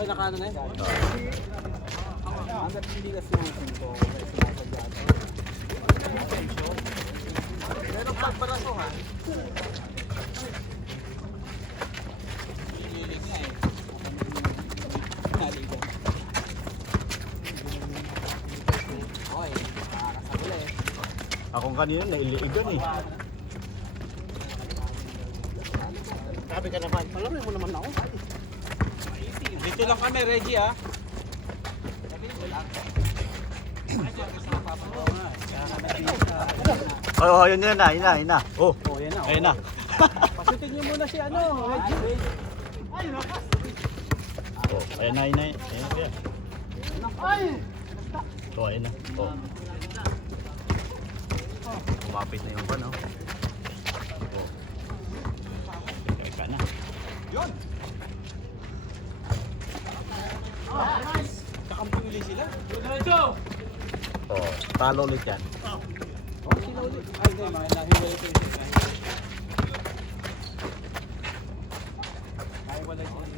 Ay, nakaano na yun? Hanggat hindi na sinusunto, kaya sinasadya ito. Pero pagbarasuhan, ililig nga eh. Naligan. Okay, nakakasagula eh. Akong kanina nailiigan eh. Sabi ka naman, palarin mo naman ako. Dito lang kami, Reggie ha. Oh, yun na, yun na. Oh, Oh, yan na. ayun na. Pasutin niyo muna si ano, Reggie. Oh, ayun na, ayun na. Ayun na. Ay! Oh, ayun na. Oh. Kumapit na yung pan, oh. Oh. Teka na. Yun! Ah, nice! Kakamping ulit sila. Oh, talo ulit yan. Oh, sila ulit. Ay, hindi, nahiwalay ko yung sila. Nahiwalay ko yung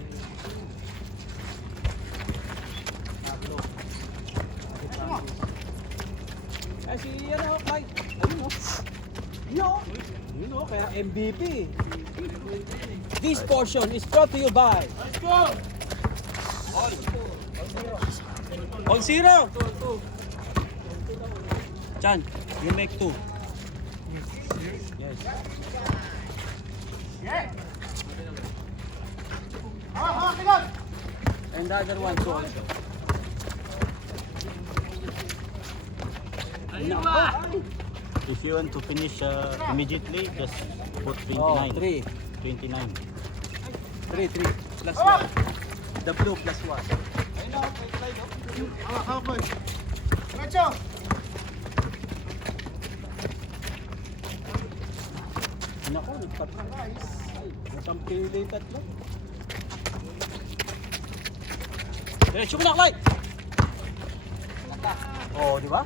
nablo. Ay, si ano, Mike. Ayun o. Yun o, kaya MVP. This portion is brought to you by All Zero. Chan, you make 2. Yes. And the other one too also. If you want to finish immediately, just put 29. Oh, 3. 29. 3 plus 1. The blue plus 1. Nako, nagpatay. Isang pili tatlo. Diretso mo na, Clay! Oh, di ba?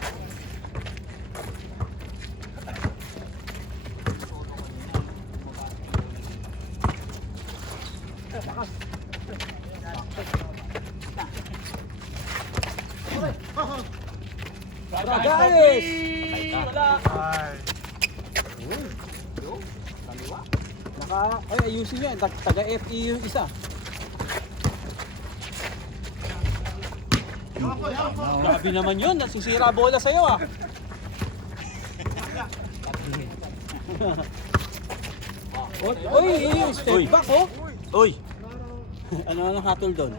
Guys! Ay, ayusin nyo. Taga-FE yung isa. Grabe naman yun. Nasisira bola sa'yo ah. Oy, step Uy. back oh. Uy! Ano hatol doon?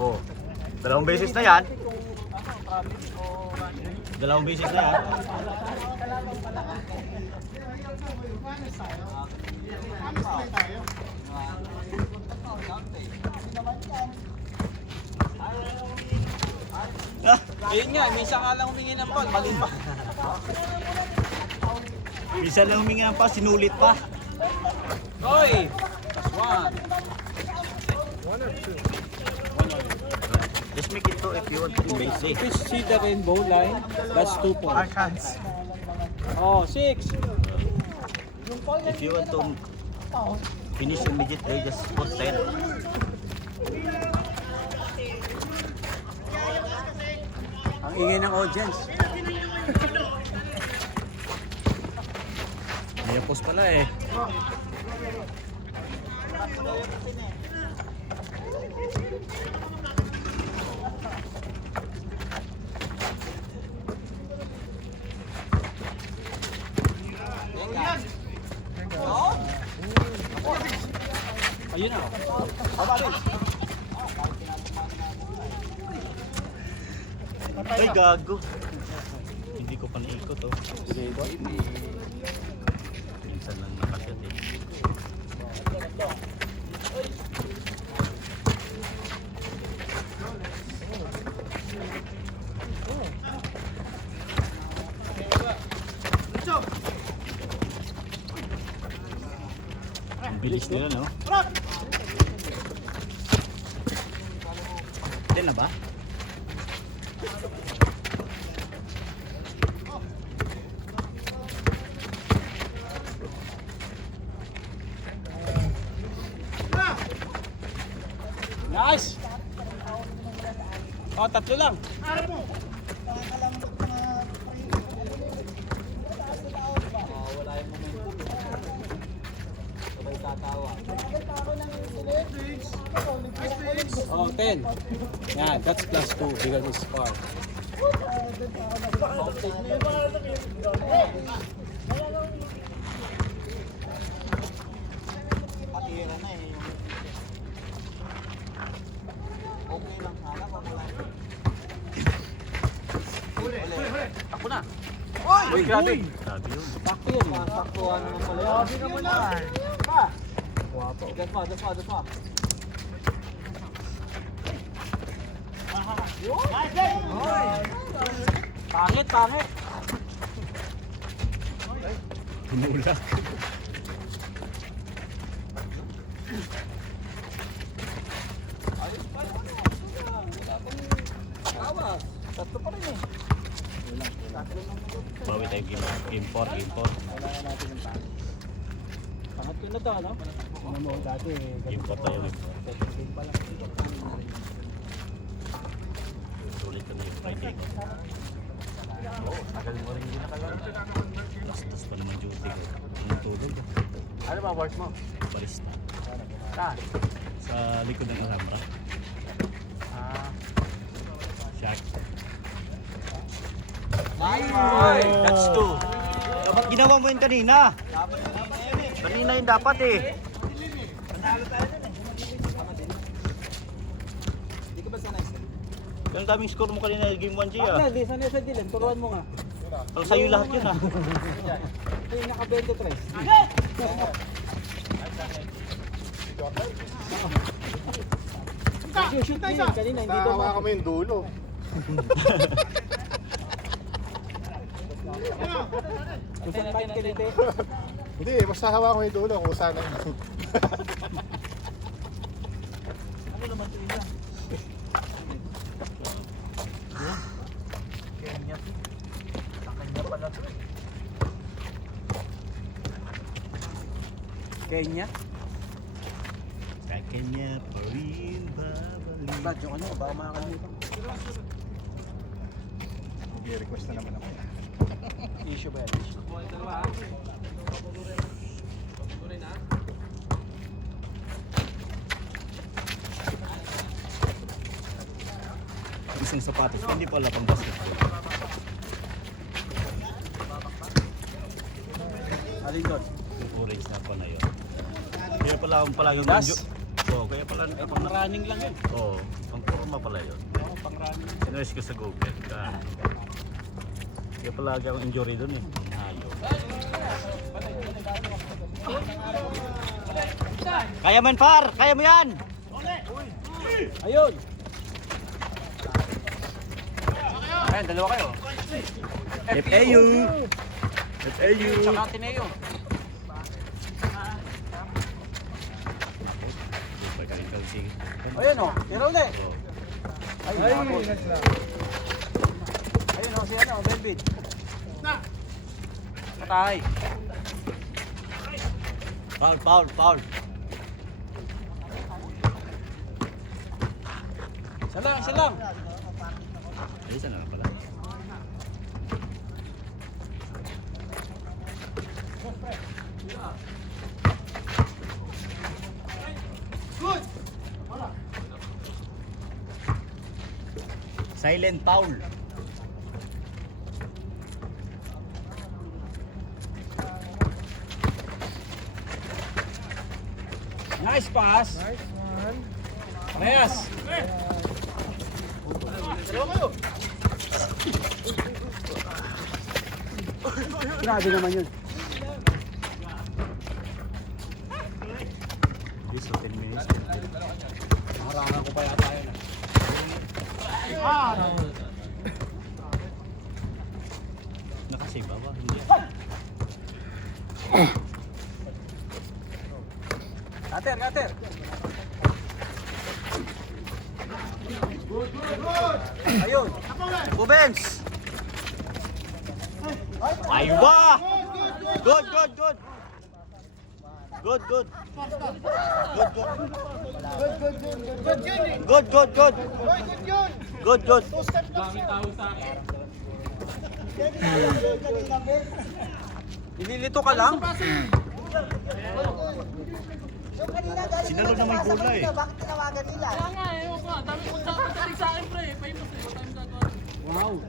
Oh, dalawang beses na yan. Dalawang beses na yan. Ayun nga, minsan nga lang humingi ng ball, mali pa. Bisa lang humingi ng pa, sinulit pa. Oy! Plus 1. Just make it two if you want to be basic. If you see the rainbow line, that's 2 points. Oh, 6. If you want to finish immediately, just put 10. Ang ingay ng audience. May post pala eh. Ayun na. Baba rin. Ay, gago. Hindi ko pa naikot oh. Minsan lang nakasyat eh. Ang bilis nila no? Din na ba? Nice! Oh, tatlo lang. Wala yung momentum. Sabay tatawa. Oh, 10. Yeah, that's plus 2 because it's far. Patira na eh. Okay lang sana kung wala. Ako na. Uy, grabe. Sabi yun. Sakto yun. Saktuhan naman pala yun. Sabi naman naman. Pa! Wapo. Das pa. Pangit. Tumulak. Ayos pa yun. Wala pang tawas. Tatlo pa rin eh. Bawi tayo game 4. Wala na natin yung pangit. Pangat yun na to, ano? Ano mo dati. Game 4 tayo. Second game pa lang. Sulit na yung Friday. Oo, tagal mo rin hindi nakalaro. Bastos pa naman duty ko. Anong tulog? Ano ba work mo? Barista. Saan? Sa likod ng Alhambra. Shack. That's 2. Dapat ginawa mo yun kanina. Kanina yun dapat eh. Hindi ka ba sanay sa? Yung daming score mo kanina game 1G ah. Bakit? Di sanay sa dilim. Turuan mo nga. Ang sa'yo lahat yun ah. Ito yung naka-23. Shoot mo yun kanina. Hindi daw Nakawa kami yung dulo. Kung saan kahit kilite. Hindi, basta hawa ko yung dulo kung saan ang... Ano naman ito yun? Kenya to. Sa kanya pala to. Kenya? Sa kanya pa rin babalik. Brad, yung ano, baka makakalimutan. Mag-request na naman ako. Issue ba yan? Isang sapatos, hindi pala pang basketball. Alin doon? Yung orange na pa na yun. Kaya pala akong palagi Adidas? Oo, kaya pala Ay, pang running lang yun. Oo, ang forma pala yun. Oo, pang running. Sinerge ko sa Google. Kaya palagi akong injury doon eh. Hayo. Kaya man par! Kaya mo yan! Ayun! Ayan, dalawa kayo. FAU! FAU! Tsaka Ateneo. Ayun o, tira ulit. Ayun o, si ano, Benbit. Patay. Foul! Isa lang. Ay, isa na lang pala. Silent foul. Nice pass. Nice one. Parehas. Grabe naman yun. This so 10 minutes. Harangan ko pa yata yun. Nakasave ba ba? Hindi. Gater. Ayun. Bubens! Aywa! Good! Good, good. Good, good. Good, good, good. Good, good. Ililito ka lang? Sinalo na may bola eh. Bakit tinawagan nila? Kaya nga, ewan ko nga. Dami kong tarik sa akin, pre. Famous eh. Wala tayong gagawa. Wow.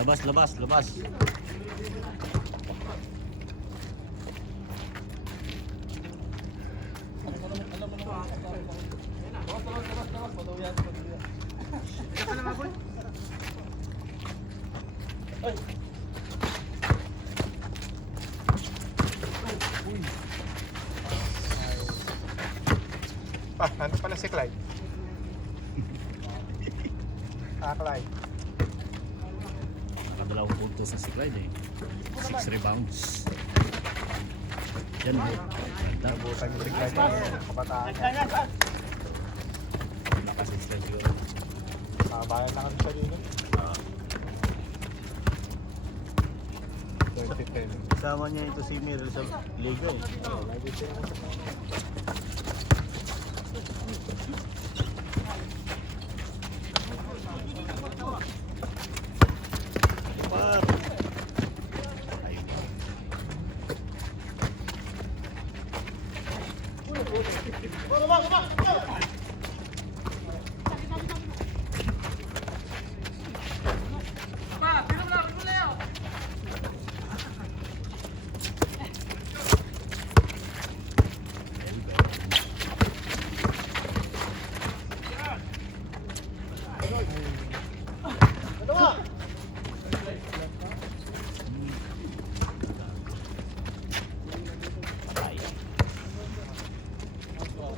Labas, labas, labas. Nandun pala si Clyde. Clyde. Nakadalawang puntos na si Clyde eh. 6 rebounds. Yan mo. Ganda. Nabutan yung si Clyde. Kabataan. Lakas si Clyde siguro. Makabayan na kami sa dito. 2010. Kasama niya ito si Meryl sa Liga eh. Par. Ayun. Pa, tira mo na. Tira mo na yun.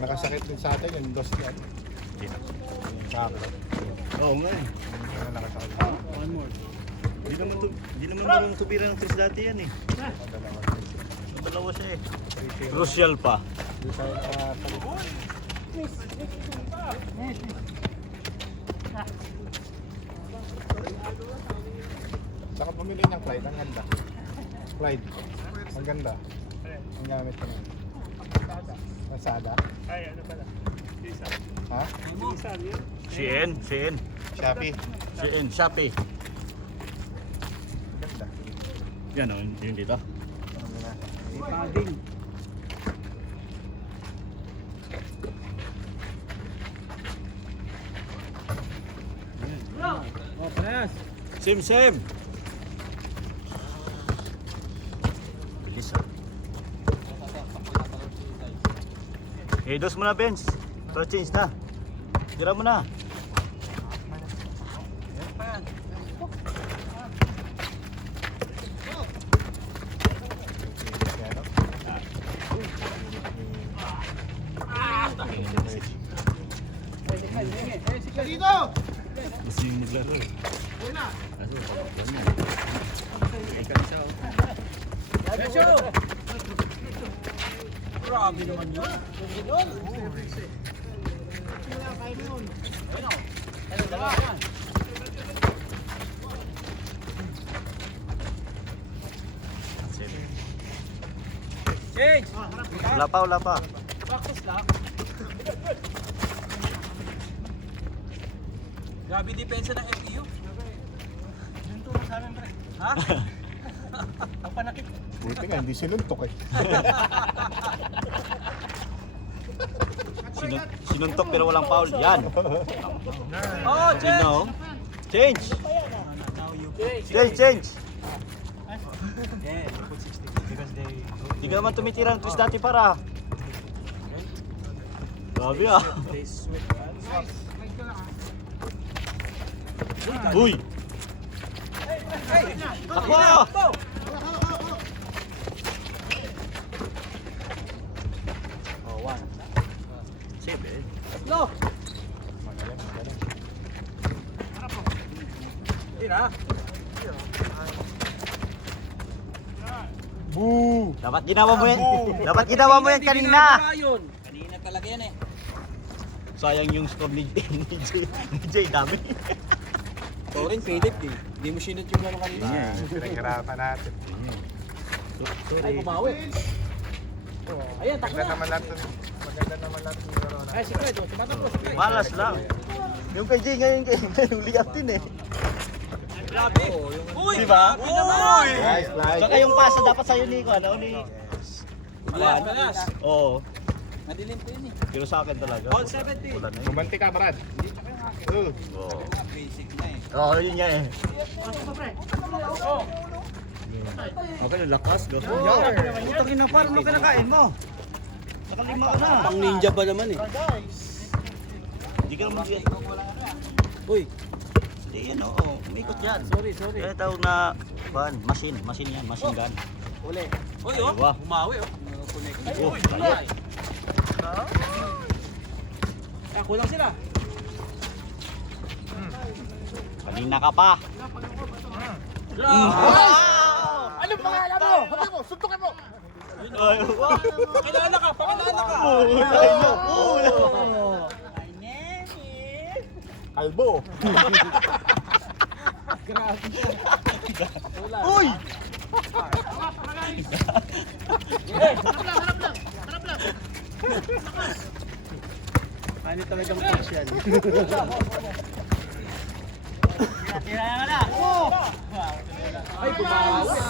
Nakasakit din sa atin yung dos yan. Yung saklo. Oo nga eh. Yung nakasakit. Di naman marunong tubira ng Tris dati yan eh. Dalawa siya eh. Crucial pa. Hindi tayo nakasalit. Saka bumili ng Clyde, ang ganda. Clyde, ang ganda. Ang gamit ko ngayon. Lazada? Ay, ano pala? Isa. Ha? Isa yun. Shein, Shein. Shopee. Shein, Shopee. Ang ganda. Yan o, yun dito. Ano na? Padding. Oh, panas. Same, same. Bilis ah. Eh, dos mo na, Benz. Para change na. Tira mo na. Gusto yung maglaro eh. Kaso, papakwan niya. Ay, kanisa oh. Becho! Grabe naman yun. That's it. Change! Wala pa, wala pa. Practice lang. Grabe depensa ng FPU. Yung tulong sa amin, pre. Ha? Ang panakit. Buti nga, hindi sinuntok eh. Sinuntok pero walang foul. Yan. Oh, You change! know. Change. Change, change. Yeah, they put 60 because they... Hindi ka naman tumitira ng twist dati para. Grabe ah. They switch. Uy! Ako! Oh, one. Save eh. Go! Magaling, magaling. Tira. Boo! Dapat ginawa mo yan. Dapat ginawa mo yan Hindi kanina. ginagawa yun. Kanina talaga yan eh. Sayang yung score ni Jay, dami. Torin, Philip eh. Hindi mo sinut yung gano'n kanina. Pinaghirapan natin. Ay, Sorry. bumawi. Ayan, takbo Maganda na. naman lahat. Maganda naman lahat ng corona. Ay, si Fred, tumatakbo si Fred. Malas lang. Yung kay Jay ngayon huli up din eh. Grabe. Uy, Diba? grabe naman. Nice, nice. Saka yung pasa dapat sa'yo ni Balas. Oo. Madilim po yun eh. Pero sa akin talaga. All 70. Wala na yun. Kumanti ka, Brad. Oo. Basic na eh. Oo, yun nga eh. Okay, lakas. Go. Putang ina, paano kinakain mo? Nakalima ka na. Pang ninja ba naman eh. Hindi ka naman yan. Uy, Hindi yan, oo. Umikot yan. sorry. Kaya tawag na, machine. Machine yan, machine gun. Uli. Uy, oh. Diba? Bumawi, oh. Oh, kaya. Ah, kulang sila. Kanina ka pa. Ano pangalan mo? Habi mo, suntukin mo. Ay, wow. Pakilala ka. Kalbo. Uy! Ano talagang passion? Ay, bumawi.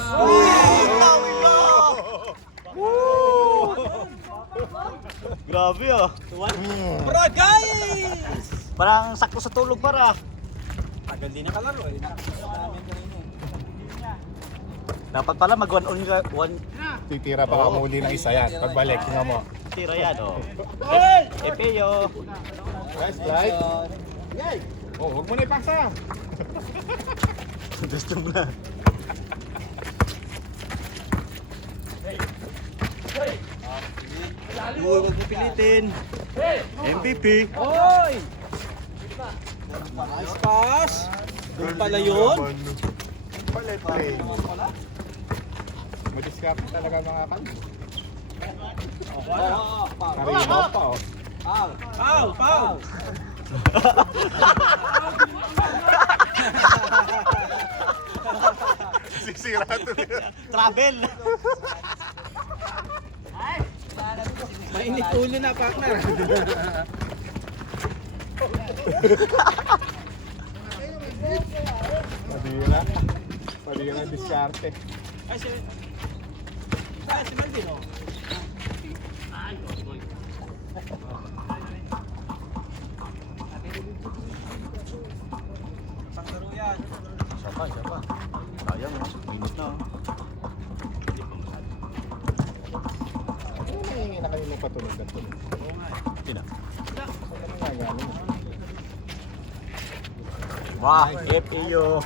Grabe ah. Bro, guys! Parang sakto sa tulog para. Tagal din nakalaro eh. Dapat pala mag one Titira pa ka muli ng isa yan. Pagbalik, tingnan mo. tira yan oh. Epeyo. Nice, right? Oh, huwag mo na ipaksa. Gusto mo na. Uy, wag mo pilitin. MVP. Hoy! Nice pass. Doon pala yun. Palit play. Madiskarte talaga mga kalbo. Karino pa oh. Foul! Sisira to. Travel. Mainit ulo na, partner. Padira diskarte. Ay, si Melvin, oh. Paglaro yan. Isa pa. Sayang oh. Minute na. Ano nangyayari na kayo ng patulog na tulog? Tina. Ano nangyayari? Wah, FEO.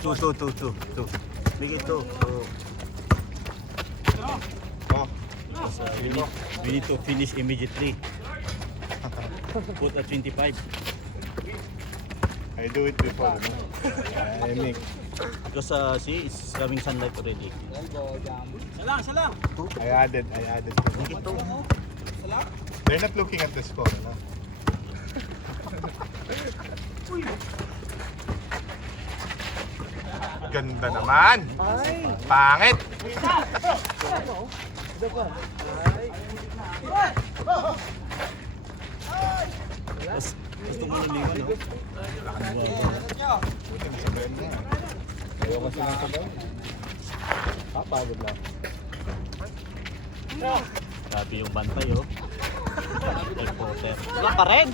Two. Make it two. Oh, We need to finish immediately. Put a 25. I do it before. No? I make. Because see, it's coming sunlight already. Isa lang. I added. Make it two. They're not looking at the score, no? Ganda naman! Pangit! Gusto mo naliwan, no? Buti masabayan mo. Ayaw kasi ng sabayan. Papagod lang. Grabe yung bantay, oh. Reporter. Wala pa rin.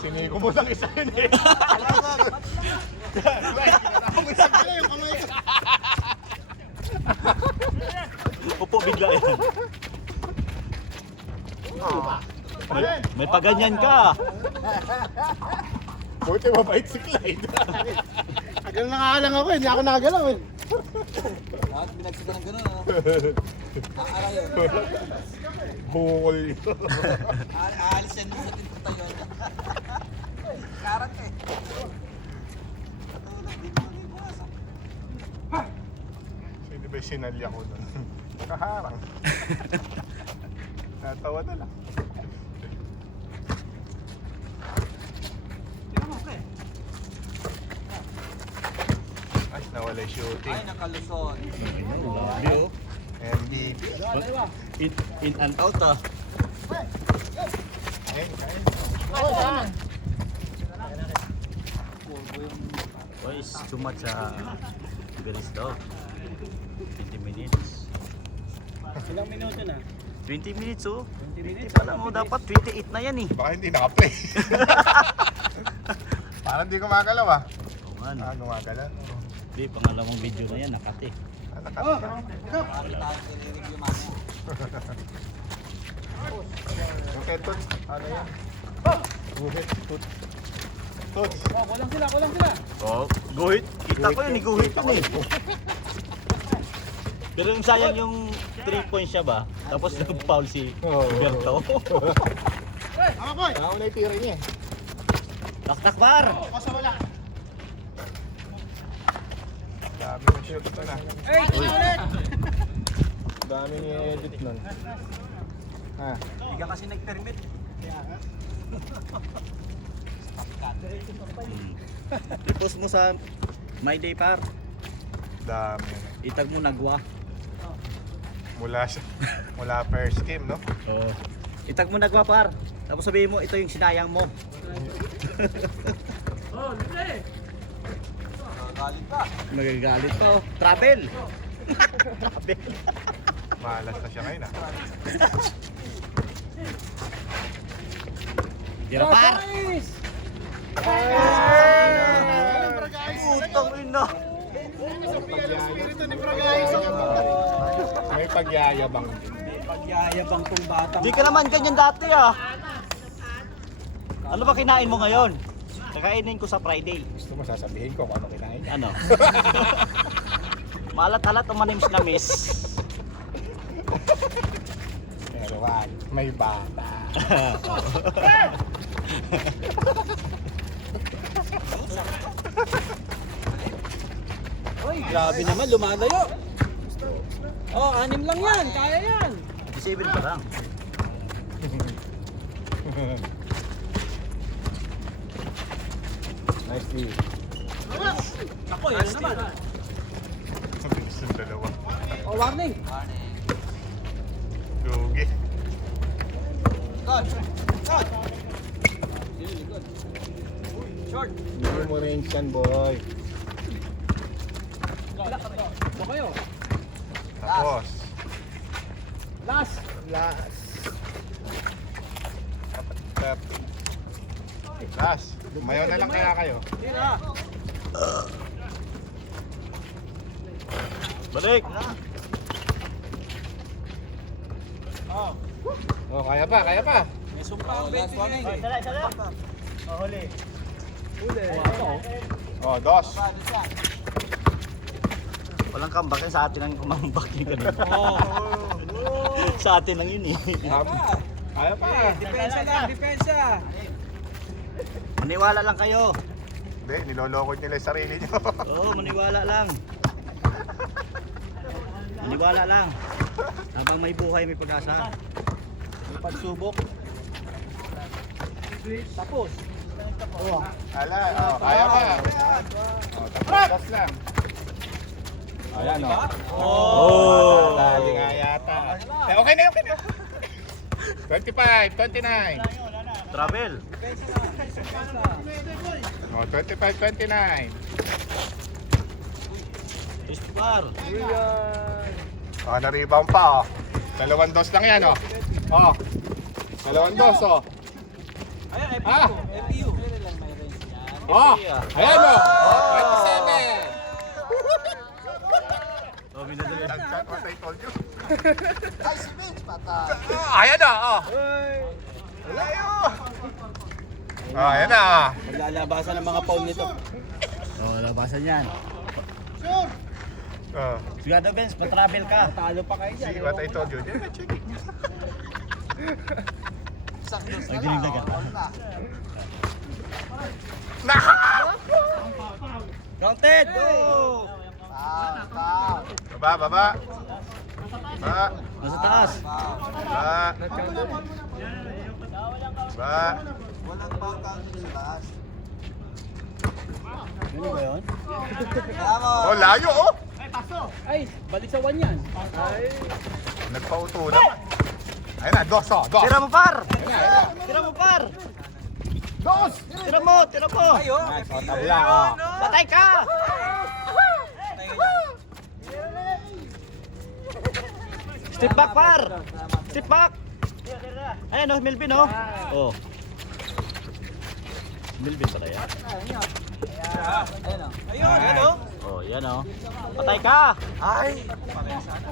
Siniko mo ng isa yun eh. Upo bigla yan. May paganyan ka. Buti mabait si Clyde. Tagal nakakalang ako, hindi ako nakagalaw eh. Lahat binagsita ng gano'n, ano? Aaray yun. Bungol yun. Aalis yan sa tinto tayo. Karat eh. Di ba yung sinalya ko doon? Nakaharang. Natawa na lang. Ay, nawala yung shooting. Ay, nakalusot. Grabe oh. MVP. In and out ah. Ayun, ayun. Boys, too much bilis daw. 20 minutes. Ilang minuto na? 20 minutes oh. 20 minutes. Alam mo dapat 28 na yan eh. Baka hindi nakaplay. Parang di gumagalaw ah. Oo nga no. Gumagalaw. Di, pangalawang video na yan, nakati. Oh, Okay, Toots. Ano yan? Guhit. Toots. Toots. oh, kulang sila, kulang sila. Oh, guhit. Kita ko yun, guhit yun eh. Pero yung sayang yung 3 points siya ba? Tapos nag-foul si Oo. Berto. Ama boy! Ako na itira niya eh. Taktak bar! Dami ng shoot ko na. Hey, ulit! Dami ni edit nun. Ha? Hindi ka kasi nag-permit. I-post mo sa My Day Par. Dami. Itag mo nagwa. Mula first game, no? Oo. Itag mo nagwa par. Tapos sabihin mo, ito yung sinayang mo. Oh, libre. Galit ka. Magagalit to. Travel! Travel. Malas na siya ngayon ah. Tira par! Guys! Putang ina! May pagyayabang. May pagyayabang tong bata. Di ka naman ganyan dati ah. Ano ba kinain mo ngayon? Kakainin ko sa Friday. Gusto mo sasabihin ko kung ano kinain? Ano? Maalat-alat o manims-namis. Pero wag, may bata. Uy, grabe naman, lumalayo. Oh, 6 lang yan, kaya yan. 7 pa lang. Nice lead. Ako, yan naman. Mabilis yung dalawa. Oh, warning. Lugi. God. God. Short. Hindi mo range yan, boy. Ito kayo. Tapos. Last. Last. Last. Mayaw na lang kaya kayo. Tira. Balik! Oh, kaya pa, kaya pa. May sumpa ang 20 minutes. Huli. Huli. Oh, dos. Walang comeback yan, sa atin ang kumambak yung ganun. Oh. Sa atin lang yun eh. Kaya pa. Depensa lang, depensa. Maniwala lang kayo. Hindi, niloloko nila yung sarili nyo. Oo, maniwala lang. Maniwala lang. Habang may buhay, may pag-asa. May pagsubok. Tapos. Oh. Ala, oh, kaya pa. Oh, tapos lang. Ayan, oh. Oh! Dali nga yata. Eh, okay na, okay na. 25, 29. Travel. Depensa lang. Depensa. Oh, 25, 29. Ispar. Oh, na-rebound pa, oh. 2 dos lang yan, oh. Oh. 2 dos, oh. Ayan, FPU. Ah. FPU. Meron lang may range yan. Oh, ayan, oh. Oh, 27. Oh, minadali. That's what I told you. Ay, si Vince, patay. Ayan na, oh. Layo. Oh, ayan na. Maglalabasan ng mga foul nito. Oh, labasan yan. Oh, Sigado Benz, pa-travel ka. Talo pa kayo dyan. see what I told you. Check it. Magdinig na ka. Naka! Counted! Go! Baba, baba. Baba. Nasa taas. Baba. Baba. Ano ba yun? Oh, layo oh. Ay, balik sa 1 yan. Nagpauto naman. Ayun na, dos oh, dos. Tira mo par! Ayun na, ayun na. Tira mo par! Dos! Tira mo! Tira mo! Ayo. Nice, oh, tabla oh. Patay ka! Step back par! Step back! Ayan oh, Melvin oh. Oh. Melvin pa kaya? Ayun, ano? Oh, yan oh. Patay ka! Ay.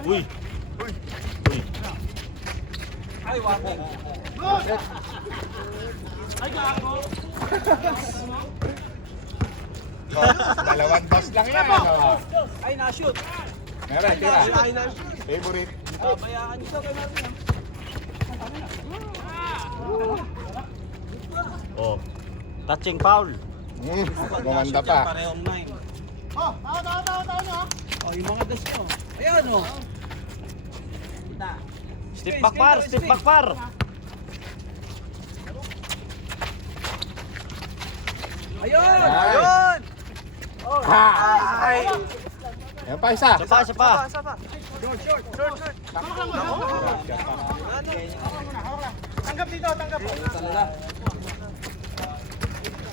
Uy! Uy! Ay, walking. Dalawang dos lang yan. Oh. Ay, na-shoot. Meron, tira. Ay, na-shoot. Favorite. Bayaan nyo kay Marvin. Oh. Touching foul. Gumanda pa. Parehong 9. Oh, tawa. Oh, yung mga das nyo. Ayan, oh. Step back par! Step back par! Ayun! Ay. Ayun! Ay! Ayan pa isa. Isa pa! Short. Tanggap dito, tanggap. Talaga.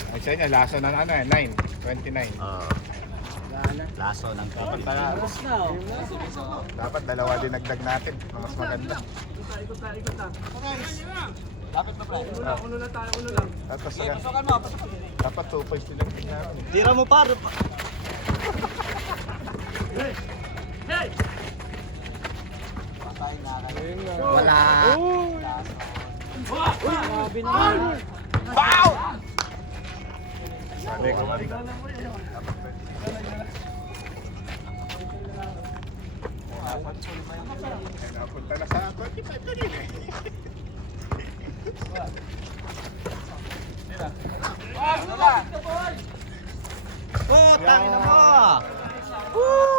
Ay sa inyo, laso ng ano eh, 9, 29. Laso ng kapit. Oras na, oh. Dapat dalawa din nagdag natin. Mas maganda. Uno na tayo, uno lang. Tapos Okay, agad. pasokan mo. Dapat 2 points din ang tingnan. Tira mo par! Wala. Grabe naman. Pow! Sabi ko. Napunta na sa 25 na din eh. Ano na? Oh, tangin na mo! Woo!